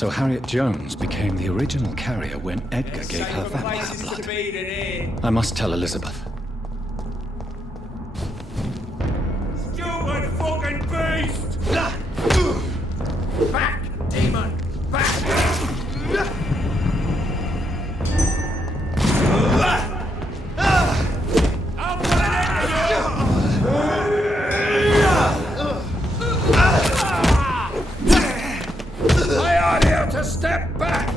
So Harriet Jones became the original carrier when Edgar gave her vampire blood. I must tell Elizabeth. Stupid fucking beast! Back, demon! Back! I'll put it into you! I ought you to step back!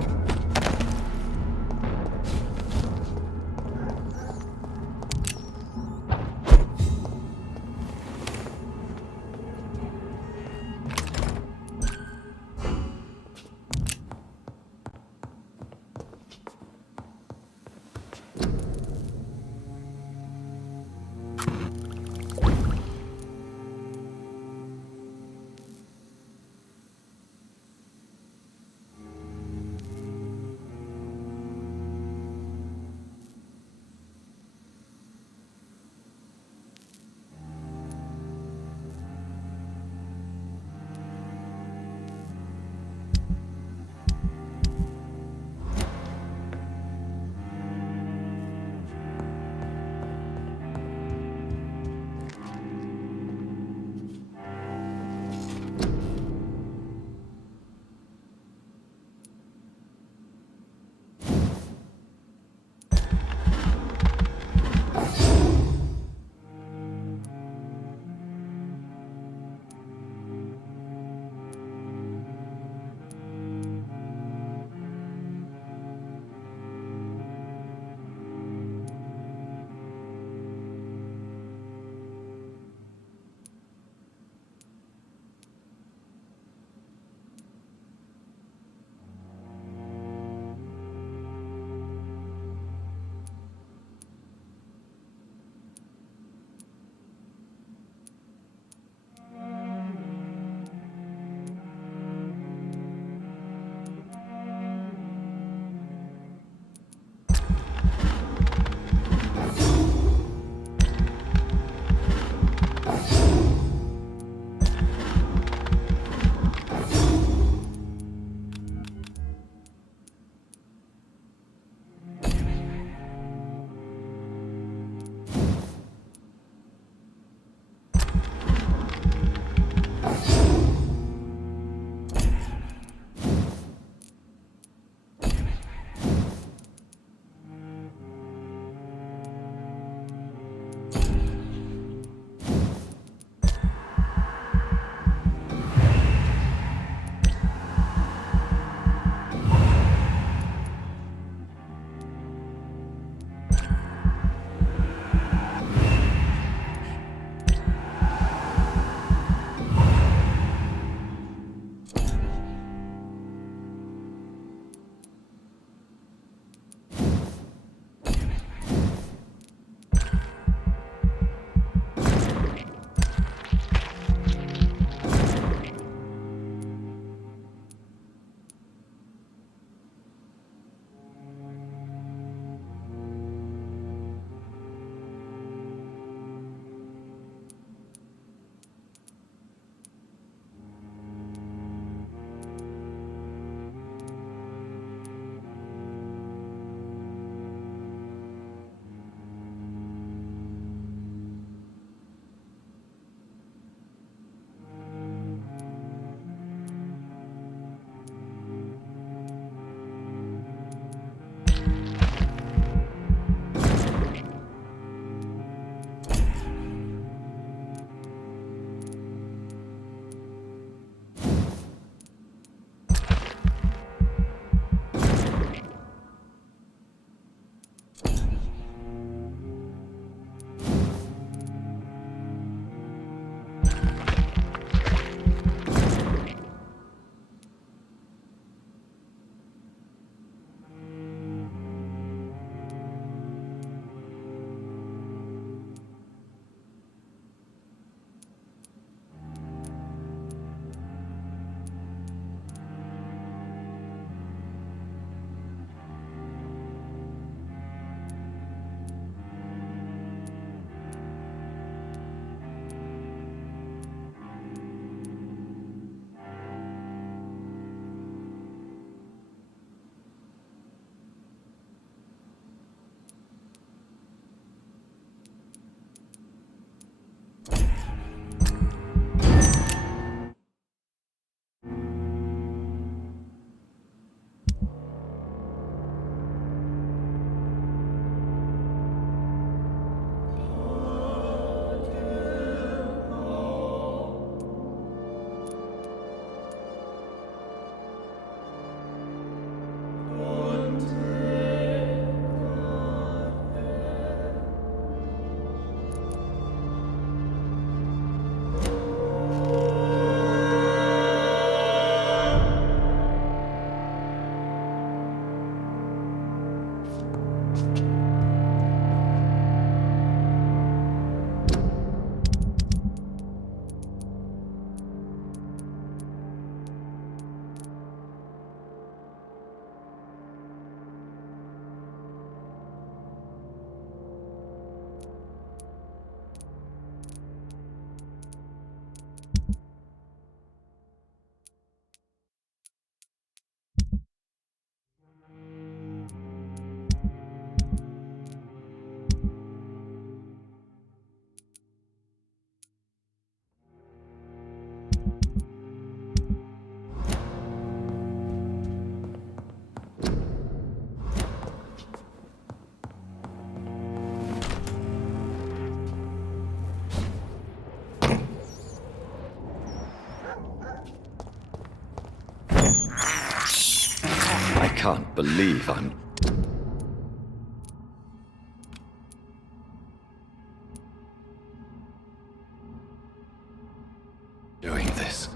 can't believe I'm... doing this.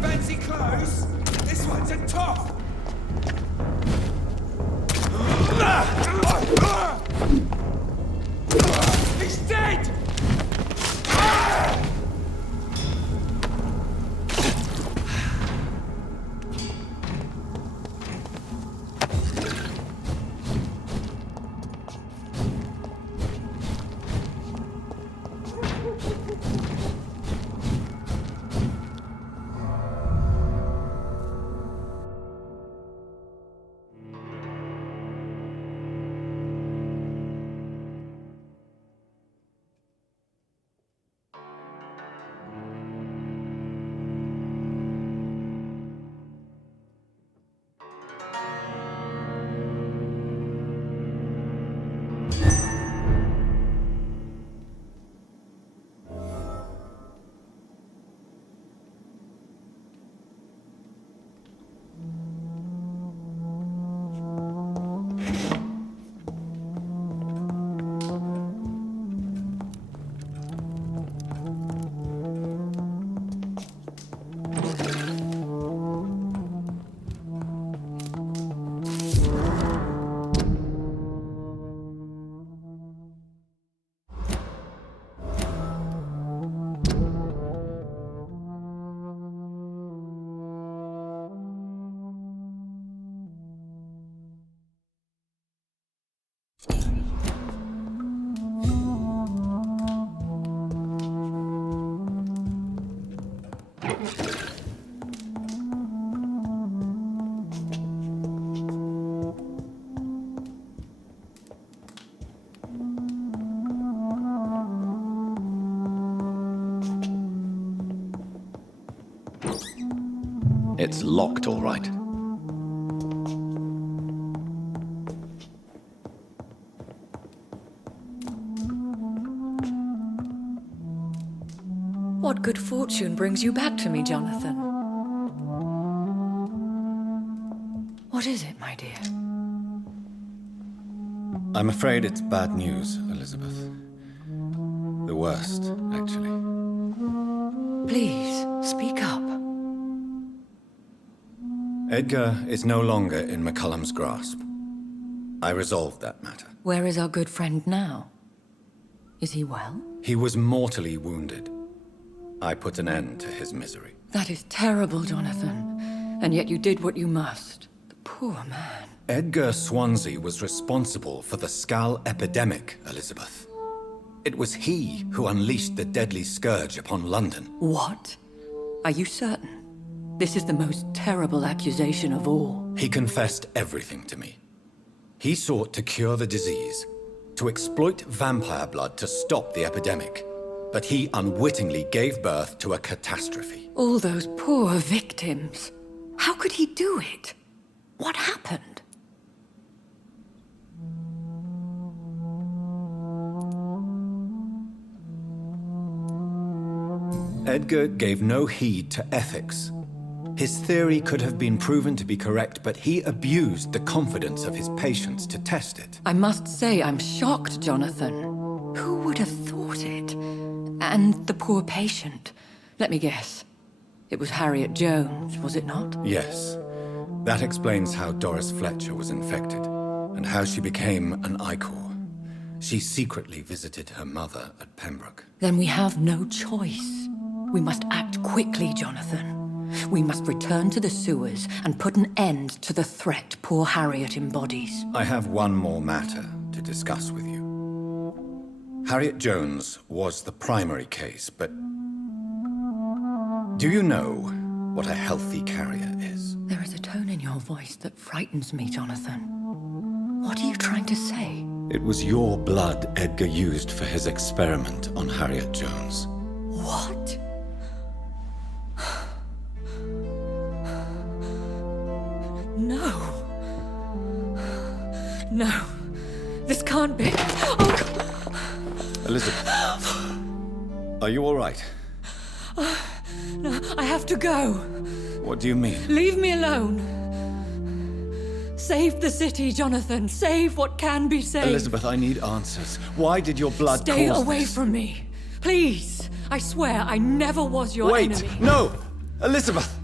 Fancy clothes? This one's a top! He's dead! It's locked, all right. What good fortune brings you back to me, Jonathan? What is it, my dear? I'm afraid it's bad news, Elizabeth. The worst, actually. Please, speak up. Edgar is no longer in McCullum's grasp. I resolved that matter. Where is our good friend now? Is he well? He was mortally wounded. I put an end to his misery. That is terrible, Jonathan. And yet you did what you must. The poor man. Edgar Swansea was responsible for the Skal epidemic, Elizabeth. It was he who unleashed the deadly scourge upon London. What? Are you certain? This is the most terrible accusation of all. He confessed everything to me. He sought to cure the disease, to exploit vampire blood to stop the epidemic. But he unwittingly gave birth to a catastrophe. All those poor victims. How could he do it? What happened? Edgar gave no heed to ethics. His theory could have been proven to be correct, but he abused the confidence of his patients to test it. I must say I'm shocked, Jonathan. Who would have thought it? And the poor patient. Let me guess. It was Harriet Jones, was it not? Yes. That explains how Doris Fletcher was infected, and how she became an Ichor. She secretly visited her mother at Pembroke. Then we have no choice. We must act quickly, Jonathan. We must return to the sewers and put an end to the threat poor Harriet embodies. I have one more matter to discuss with you. Harriet Jones was the primary case, but... do you know what a healthy carrier is? There is a tone in your voice that frightens me, Jonathan. What are you trying to say? It was your blood Edgar used for his experiment on Harriet Jones. What? No. No. This can't be. Oh, God. Elizabeth, are you all right? No, I have to go. What do you mean? Leave me alone. Save the city, Jonathan. Save what can be saved. Elizabeth, I need answers. Why did your blood Stay cause away this? from me. Please. I swear I never was your enemy. Wait! No! Elizabeth!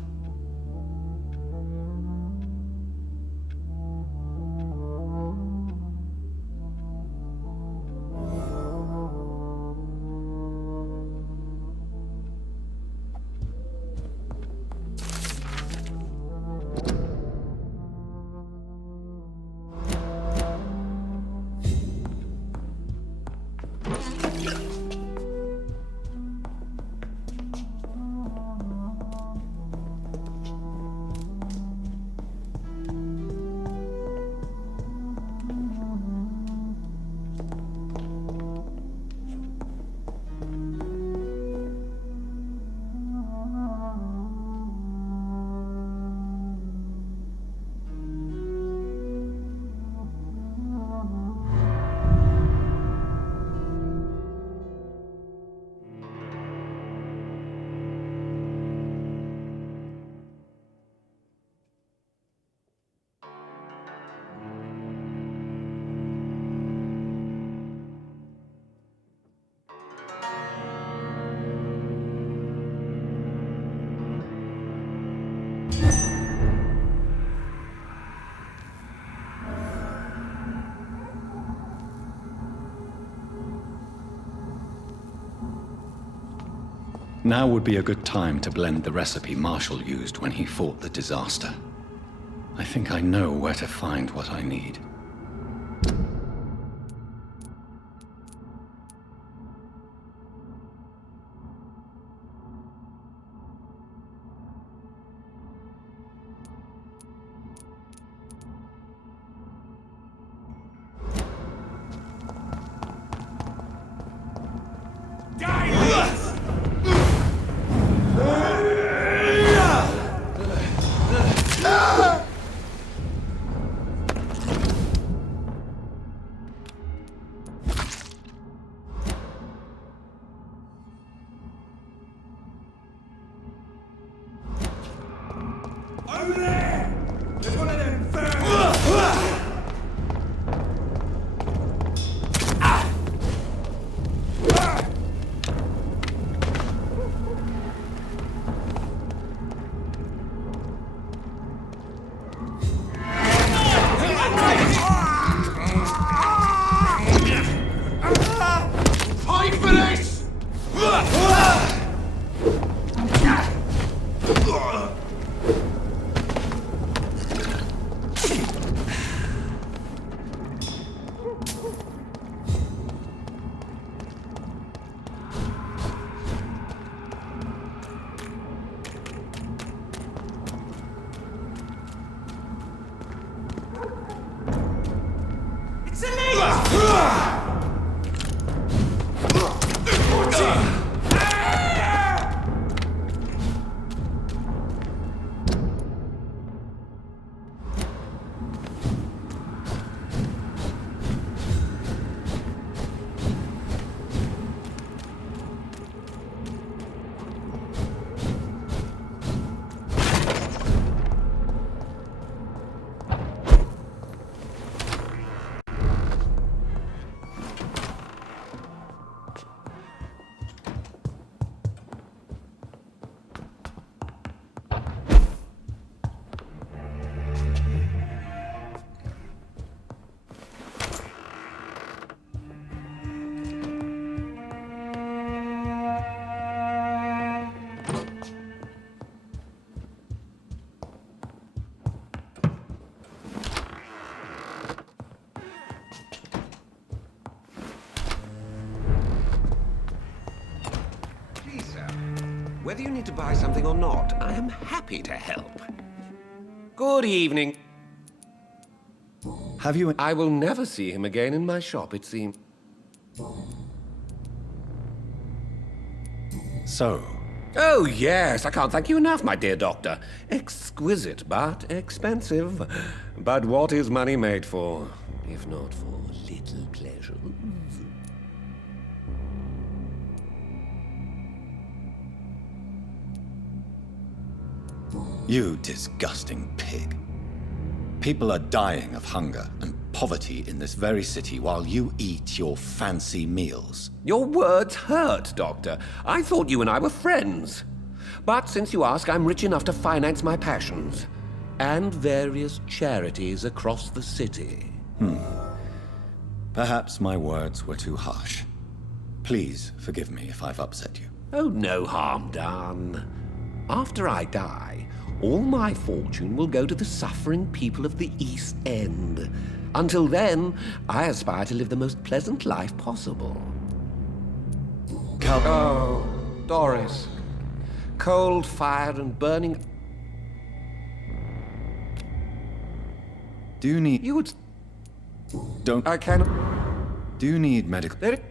Now would be a good time to blend the recipe Marshall used when he fought the disaster. I think I know where to find what I need. Over there! There's one of them first! Fight for this! Whether you need to buy something or not, I am happy to help. Good evening. Have you... I will never see him again in my shop, it seems. So... Oh, yes, I can't thank you enough, my dear doctor. Exquisite, but expensive. But what is money made for, if not for little pleasures? You disgusting pig. People are dying of hunger and poverty in this very city while you eat your fancy meals. Your words hurt, Doctor. I thought you and I were friends. But since you ask, I'm rich enough to finance my passions. And various charities across the city. Perhaps my words were too harsh. Please forgive me if I've upset you. Oh, no harm done. After I die, all my fortune will go to the suffering people of the East End. Until then, I aspire to live the most pleasant life possible. Oh, Doris. Cold, fire, and burning... Do you need... You would... Don't... I cannot... Do you need medical... Let it...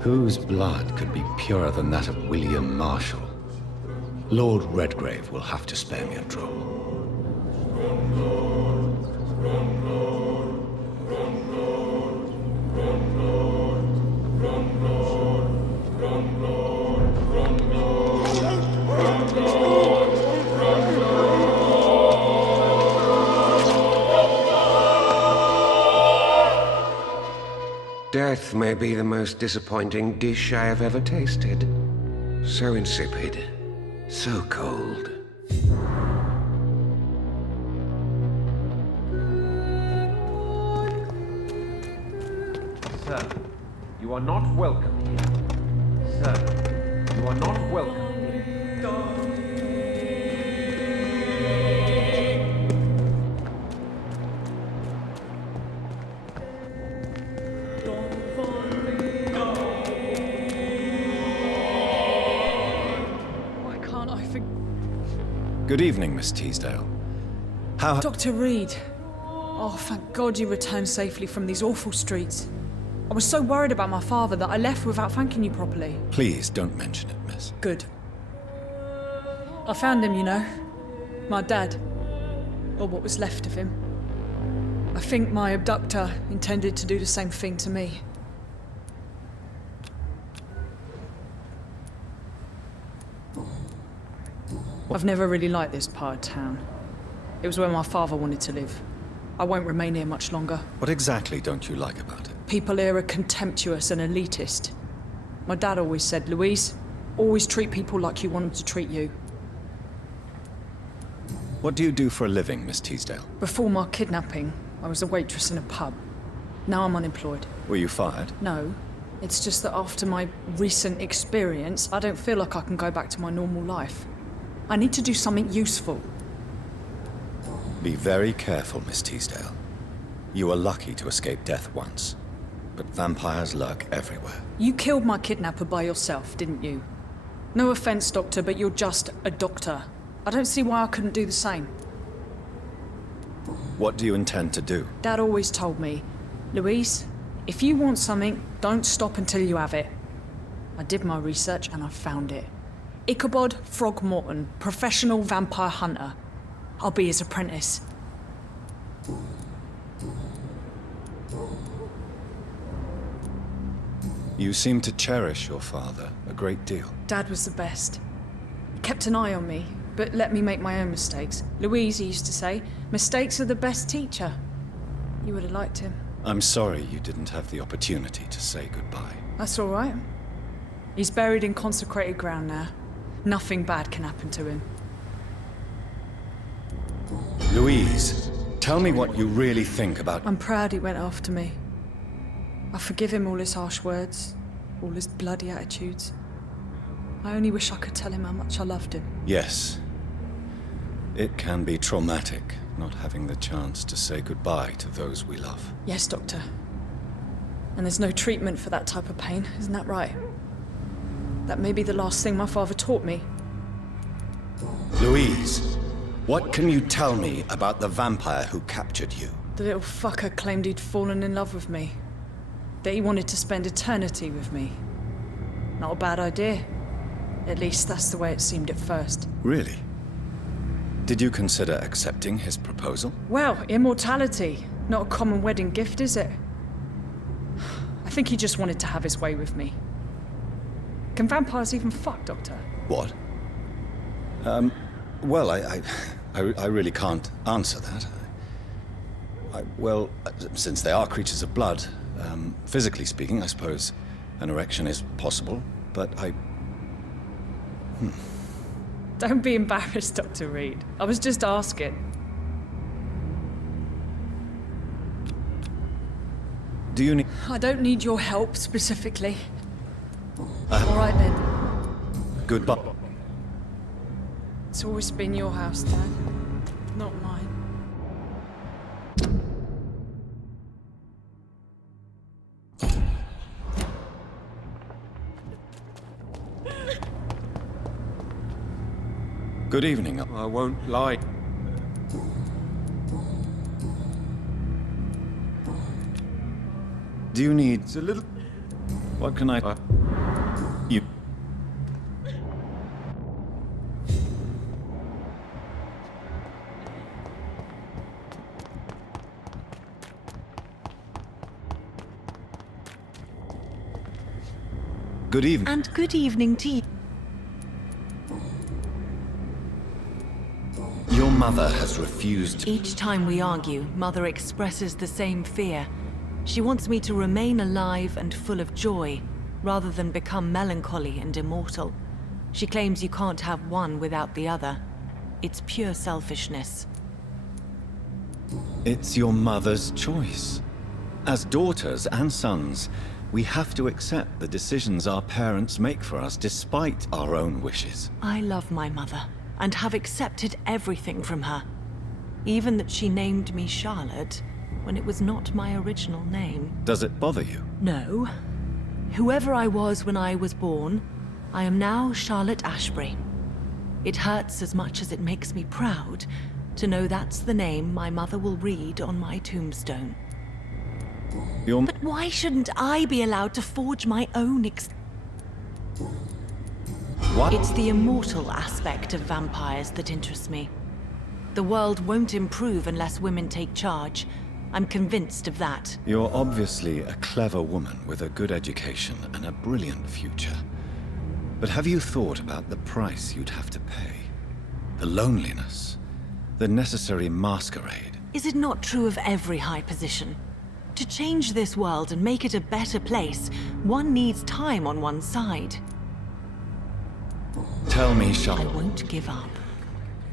Whose blood could be purer than that of William Marshall? Lord Redgrave will have to spare me a drop. Death may be the most disappointing dish I have ever tasted. So insipid. So cold. Sir, you are not welcome here. Sir, you are not welcome here. Why can't I Good evening, Miss Teasdale. How... Dr. Reed. Oh, thank God you returned safely from these awful streets. I was so worried about my father that I left without thanking you properly. Please don't mention it, miss. Good. I found him, you know. My dad. Or what was left of him. I think my abductor intended to do the same thing to me. I've never really liked this part of town. It was where my father wanted to live. I won't remain here much longer. What exactly don't you like about it? People here are contemptuous and elitist. My dad always said, Louise, always treat people like you want them to treat you. What do you do for a living, Miss Teasdale? Before my kidnapping, I was a waitress in a pub. Now I'm unemployed. Were you fired? No, it's just that after my recent experience, I don't feel like I can go back to my normal life. I need to do something useful. Be very careful, Miss Teasdale. You were lucky to escape death once, but vampires lurk everywhere. You killed my kidnapper by yourself, didn't you? No offense, Doctor, but you're just a doctor. I don't see why I couldn't do the same. What do you intend to do? Dad always told me, Louise, if you want something, don't stop until you have it. I did my research and I found it. Ichabod Throgmorton, professional vampire hunter. I'll be his apprentice. You seem to cherish your father a great deal. Dad was the best. He kept an eye on me, but let me make my own mistakes. Louise used to say, mistakes are the best teacher. You would have liked him. I'm sorry you didn't have the opportunity to say goodbye. That's all right. He's buried in consecrated ground now. Nothing bad can happen to him. Louise, Tell me what you really think about... I'm proud he went after me. I forgive him all his harsh words, all his bloody attitudes. I only wish I could tell him how much I loved him. Yes. It can be traumatic, not having the chance to say goodbye to those we love. Yes, Doctor. And there's no treatment for that type of pain, isn't that right? That may be the last thing my father taught me. Louise, what can you tell me about the vampire who captured you? The little fucker claimed he'd fallen in love with me. That he wanted to spend eternity with me. Not a bad idea. At least that's the way it seemed at first. Really? Did you consider accepting his proposal? Well, immortality. Not a common wedding gift, is it? I think he just wanted to have his way with me. Can vampires even fuck, Doctor? What? Well, I really can't answer that. Well, since they are creatures of blood, physically speaking, I suppose an erection is possible, but Don't be embarrassed, Dr. Reed. I was just asking. Do you need... I don't need your help, specifically. All right, then. Goodbye. It's always been your house, Dad. Not mine. Good evening. I won't lie. Do you need... It's a little... What can I... You... Good evening. And good evening to you. Your mother has refused... Each time we argue, Mother expresses the same fear. She wants me to remain alive and full of joy, rather than become melancholy and immortal. She claims you can't have one without the other. It's pure selfishness. It's your mother's choice. As daughters and sons, we have to accept the decisions our parents make for us despite our own wishes. I love my mother, and have accepted everything from her. Even that she named me Charlotte, when it was not my original name. Does it bother you? No. Whoever I was when I was born, I am now Charlotte Ashbury. It hurts as much as it makes me proud to know that's the name my mother will read on my tombstone. But why shouldn't I be allowed to forge my own What? It's the immortal aspect of vampires that interests me. The world won't improve unless women take charge. I'm convinced of that. You're obviously a clever woman with a good education and a brilliant future. But have you thought about the price you'd have to pay? The loneliness, the necessary masquerade. Is it not true of every high position? To change this world and make it a better place, one needs time on one's side. Tell me, I Charlotte. won't give up.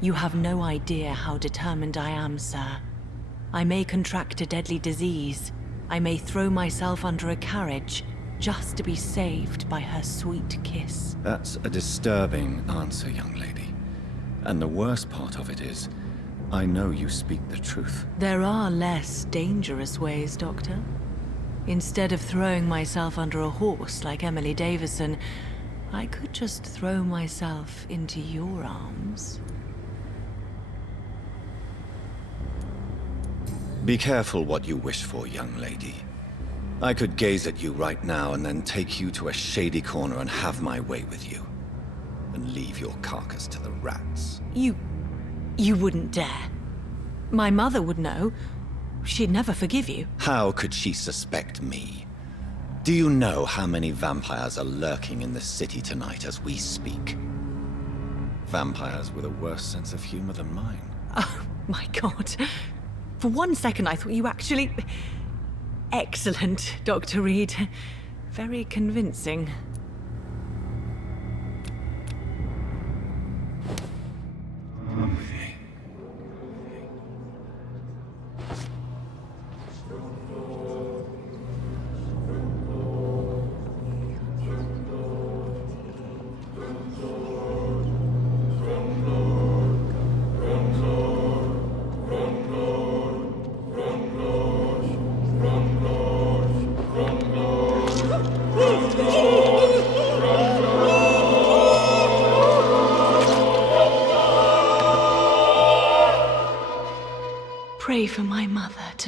You have no idea how determined I am, sir. I may contract a deadly disease. I may throw myself under a carriage, just to be saved by her sweet kiss. That's a disturbing answer, young lady. And the worst part of it is, I know you speak the truth. There are less dangerous ways, Doctor. Instead of throwing myself under a horse like Emily Davison, I could just throw myself into your arms. Be careful what you wish for, young lady. I could gaze at you right now and then take you to a shady corner and have my way with you. And leave your carcass to the rats. You wouldn't dare. My mother would know. She'd never forgive you. How could she suspect me? Do you know how many vampires are lurking in the city tonight as we speak? Vampires with a worse sense of humor than mine. Oh, my God. For one second, I thought you actually... Excellent, Dr. Reed. Very convincing.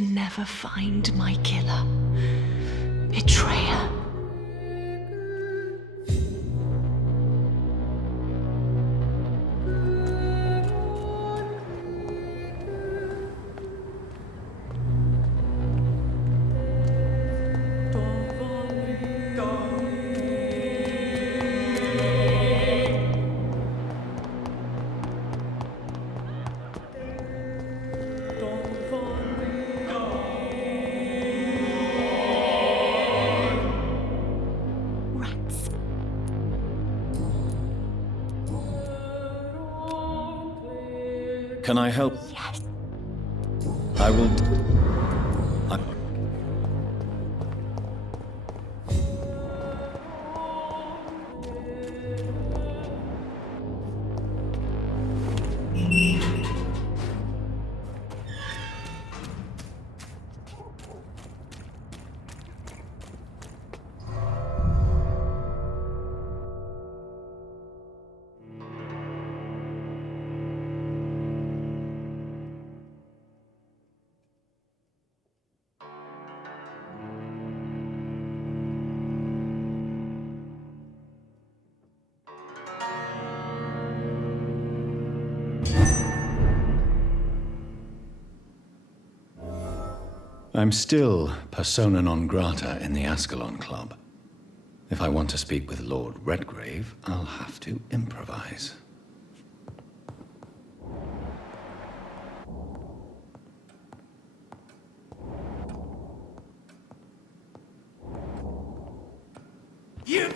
never find my killer. Betrayer. Rats. Can I help? Yes. I will... I- I'm still persona non grata in the Ascalon Club. If I want to speak with Lord Redgrave, I'll have to improvise. You!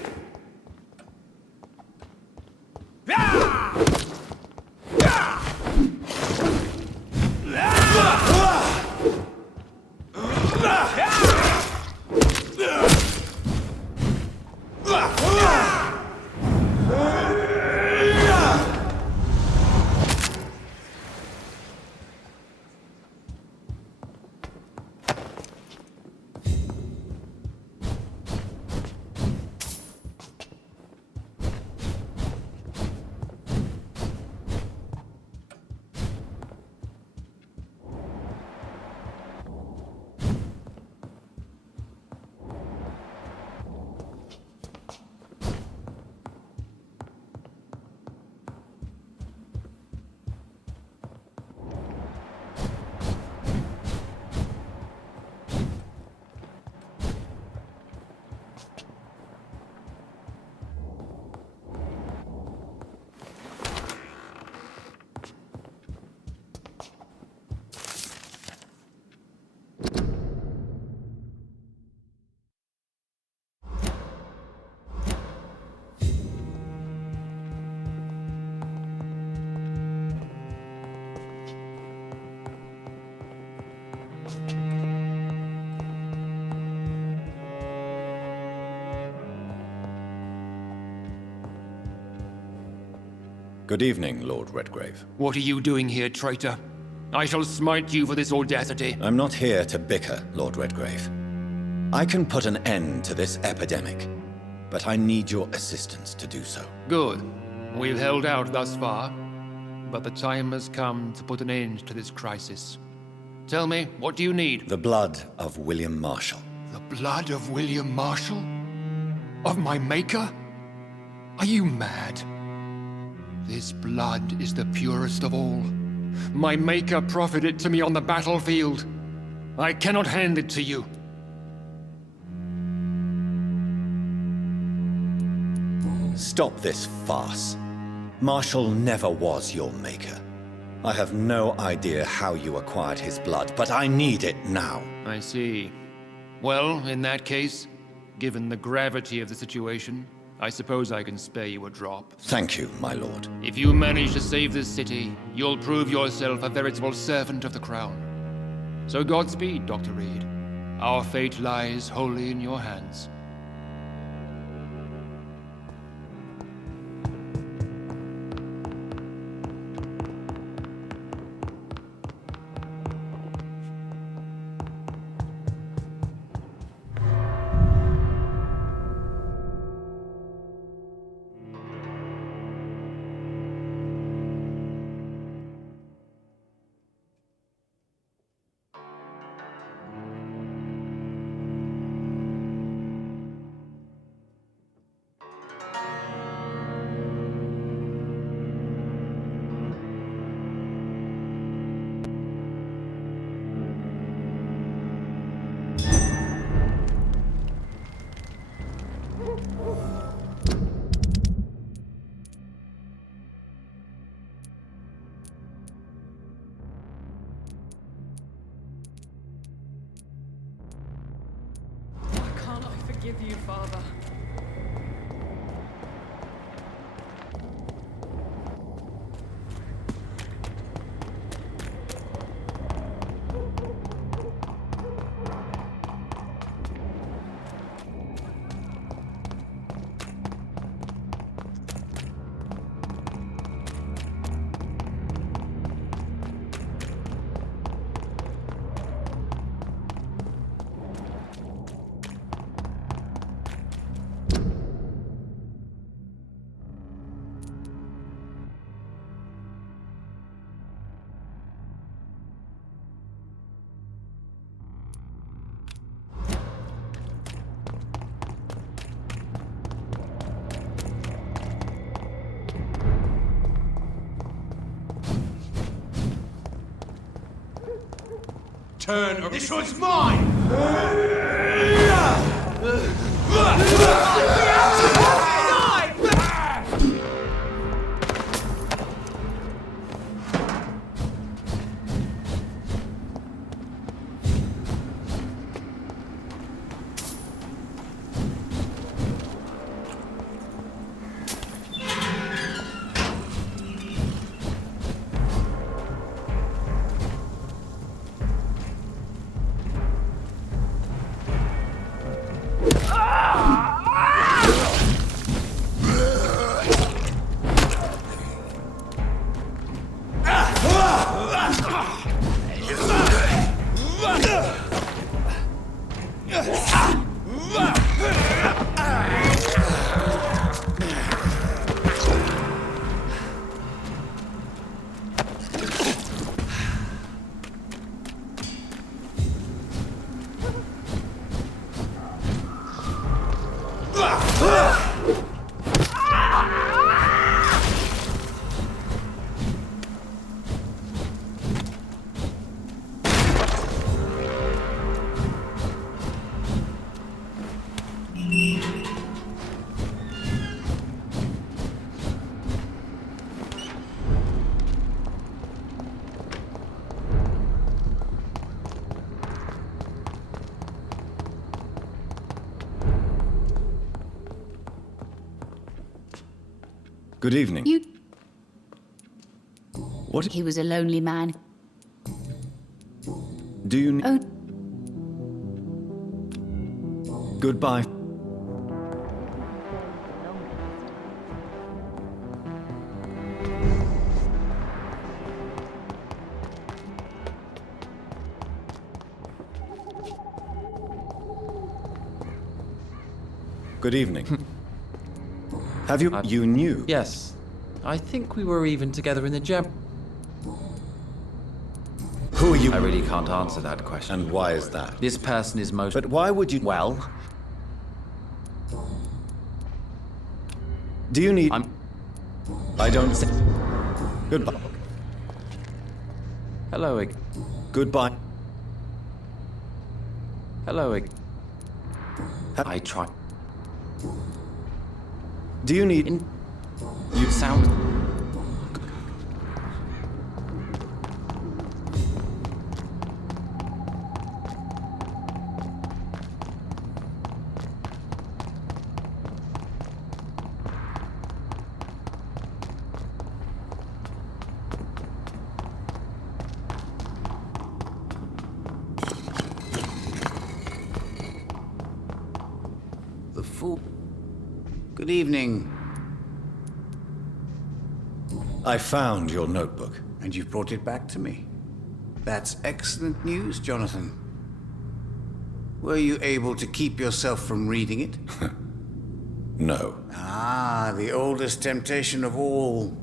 Good evening, Lord Redgrave. What are you doing here, traitor? I shall smite you for this audacity. I'm not here to bicker, Lord Redgrave. I can put an end to this epidemic, but I need your assistance to do so. Good. We've held out thus far, but the time has come to put an end to this crisis. Tell me, what do you need? The blood of William Marshall. The blood of William Marshall? Of my maker? Are you mad? This blood is the purest of all. My maker proffered it to me on the battlefield. I cannot hand it to you. Stop this farce. Marshall never was your maker. I have no idea how you acquired his blood, but I need it now. I see. Well, in that case, given the gravity of the situation, I suppose I can spare you a drop. Thank you, my lord. If you manage to save this city, you'll prove yourself a veritable servant of the crown. So Godspeed, Dr. Reed. Our fate lies wholly in your hands. forgive you, Father. Turn, or this one's mine! Good evening. You... What? He was a lonely man. Do you... Oh, Goodbye. Good evening. Have you... You knew? Yes. I think we were even together in the gem. Who are you? I really can't answer that question. And why is that? This person is most... But why would you... Well... Do you need... I don't say... Goodbye. Hello, Ig. Goodbye. Hello, Ig. I try... Do you need... You sound... The fool... Good evening. I found your notebook. And you've brought it back to me. That's excellent news, Jonathan. Were you able to keep yourself from reading it? No. Ah, the oldest temptation of all.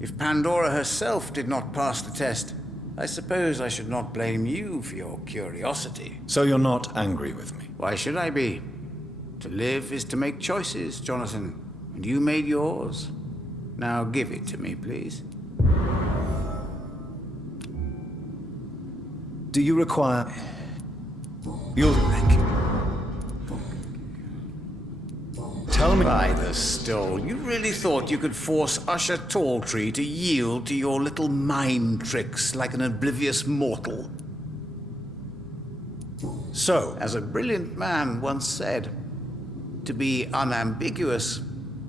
If Pandora herself did not pass the test, I suppose I should not blame you for your curiosity. So you're not angry with me? Why should I be? To live is to make choices, Jonathan. And you made yours. Now give it to me, please. Do you require... You'll... Thank you. Tell me... By the stole, you really thought you could force Usher Talltree to yield to your little mind tricks like an oblivious mortal? So, As a brilliant man once said, To be unambiguous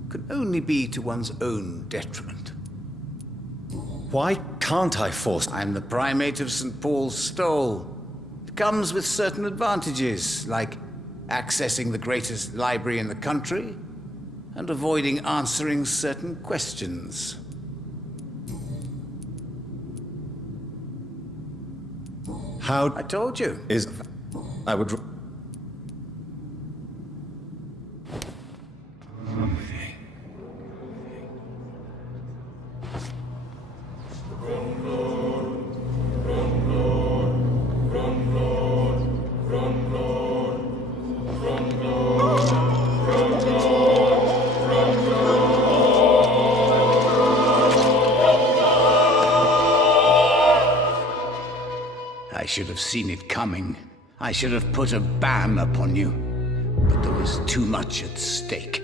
can only be to one's own detriment. Why can't I force... I'm the primate of St. Paul's Stole. It comes with certain advantages, like accessing the greatest library in the country and avoiding answering certain questions. How... I told you. I would... I should have seen it coming. I should have put a ban upon you. But there was too much at stake.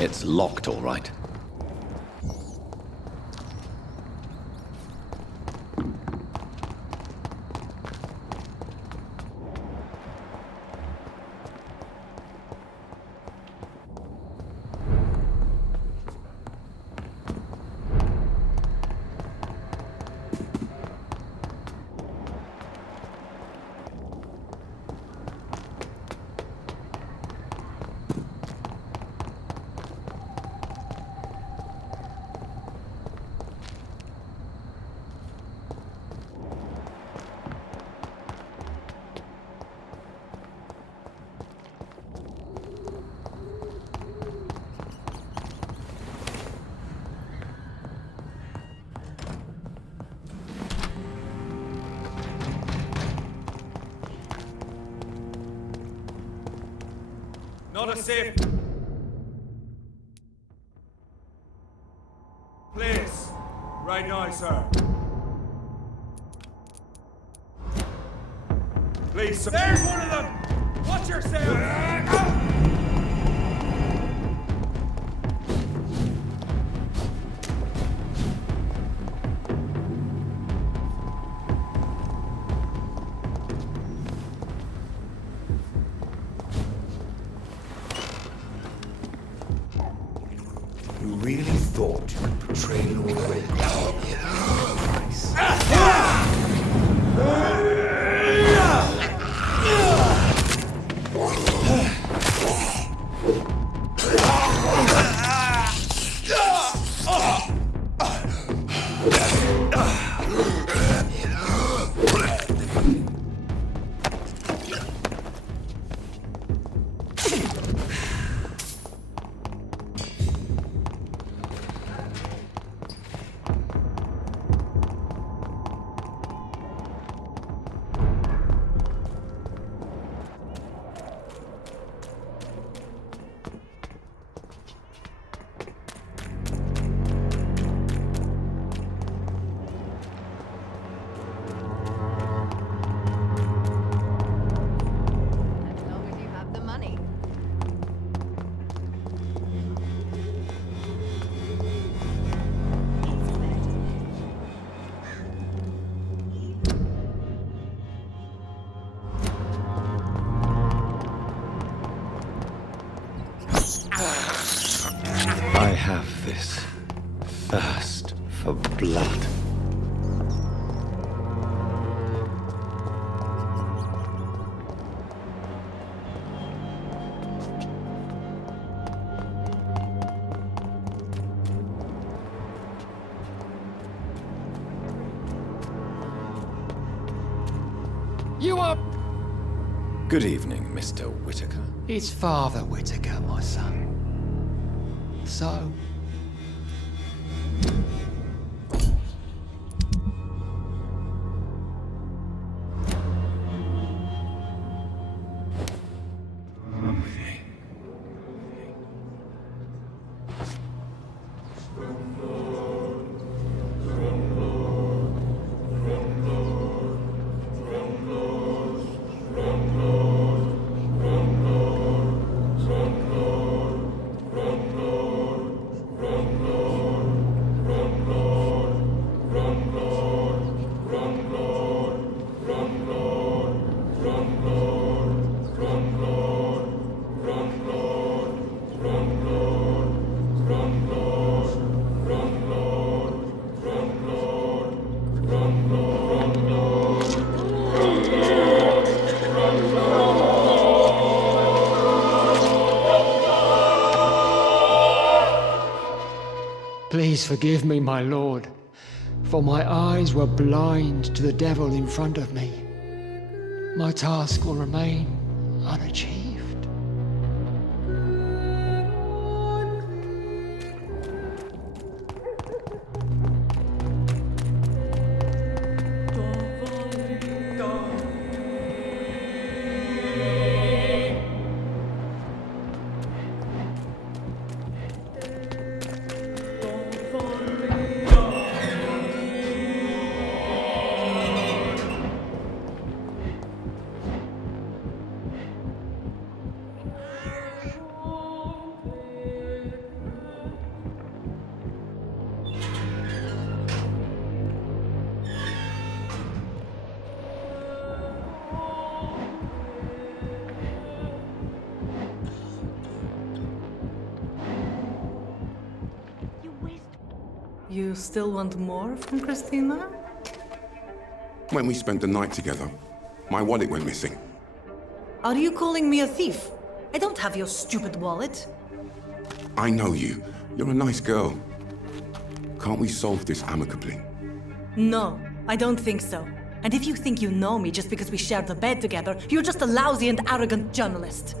It's locked, all right. Not a safe place. Right now, sir. Please, sir. There's one of them! Watch yourself! You really thought you could betray Lord Vampyr? You are... Good evening, Mr. Whitaker. It's Father Whitaker, my son. So... Please forgive me, my lord, for my eyes were blind to the devil in front of me. My task will remain unachieved. You still want more from Christina? When we spent the night together, my wallet went missing. Are you calling me a thief? I don't have your stupid wallet. I know you. You're a nice girl. Can't we solve this amicably? No, I don't think so. And if you think you know me just because we shared the bed together, you're just a lousy and arrogant journalist.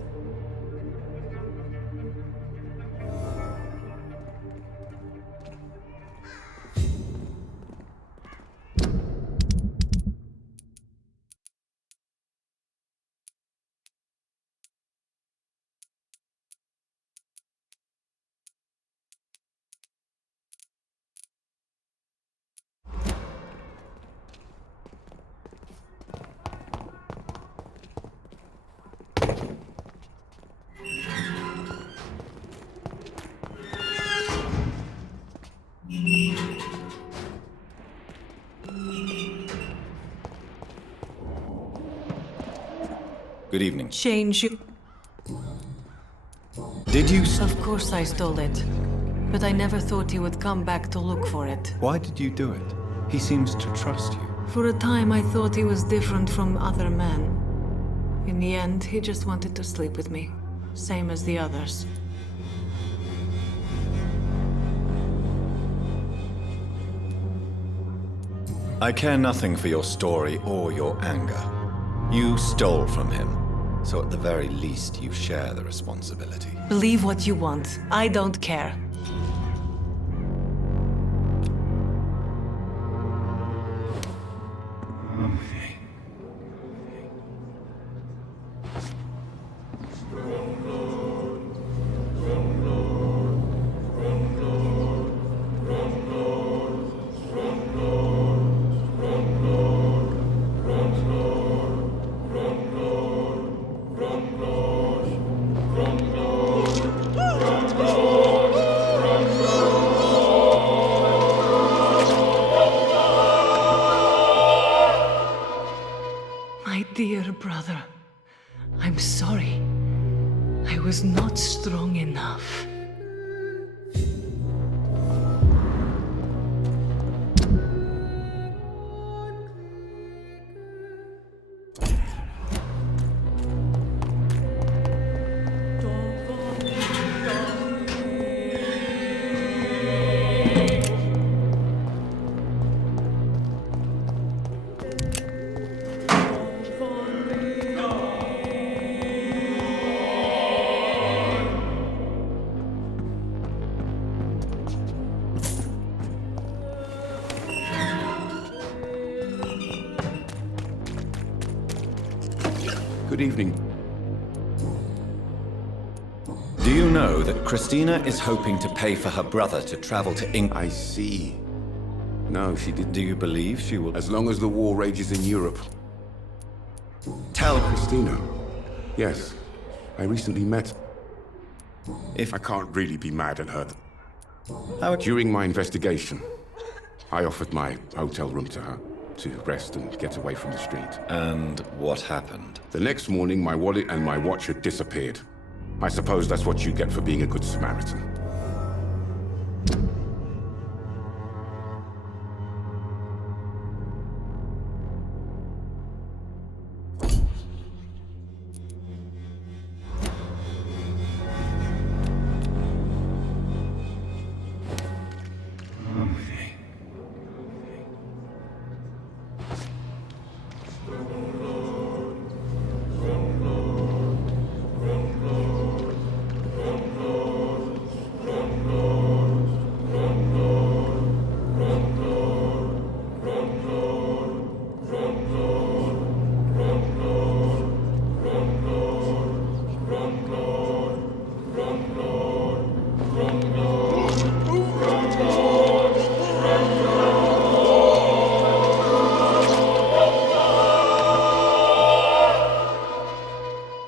Good evening. Change you. Did you... Of course I stole it. But I never thought he would come back to look for it. Why did you do it? He seems to trust you. For a time I thought he was different from other men. In the end, he just wanted to sleep with me. Same as the others. I care nothing for your story or your anger. You stole from him, so at the very least you share the responsibility. Believe what you want. I don't care. Dear brother, I'm sorry. I was not strong enough. Good evening. Do you know that Christina is hoping to pay for her brother to travel to England? I see. No, she didn't. Do you believe she will? As long as the war rages in Europe. Tell Christina. Yes. I recently met. If I can't really be mad at her. How... During my investigation, I offered my hotel room to her to rest and get away from the street. And what happened? The next morning, my wallet and my watch had disappeared. I suppose that's what you get for being a good Samaritan.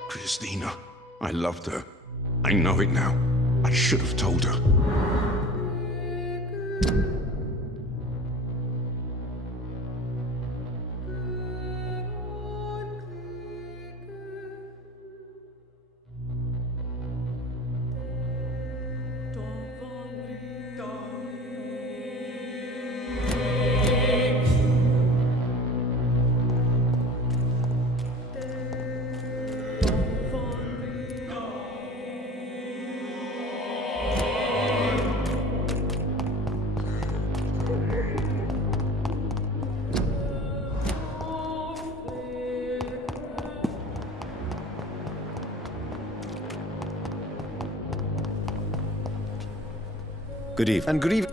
Christina, I loved her. I know it now. I should have told her. Good evening. And good evening.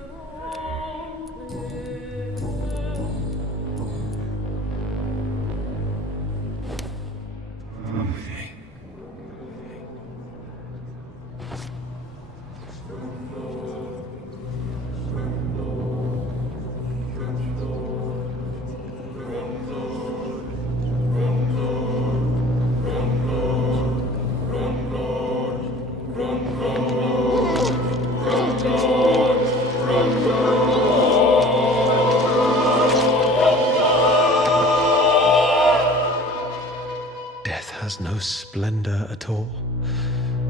No splendor at all.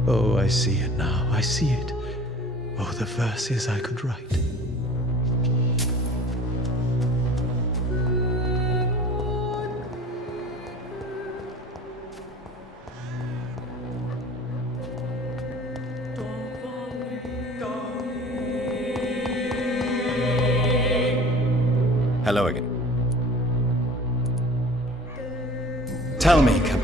Oh, I see it now. I see it. Oh, the verses I could write. Hello again. Tell me, come.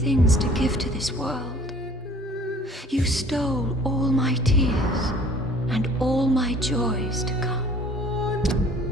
Things to give to this world. You stole all my tears and all my joys to come.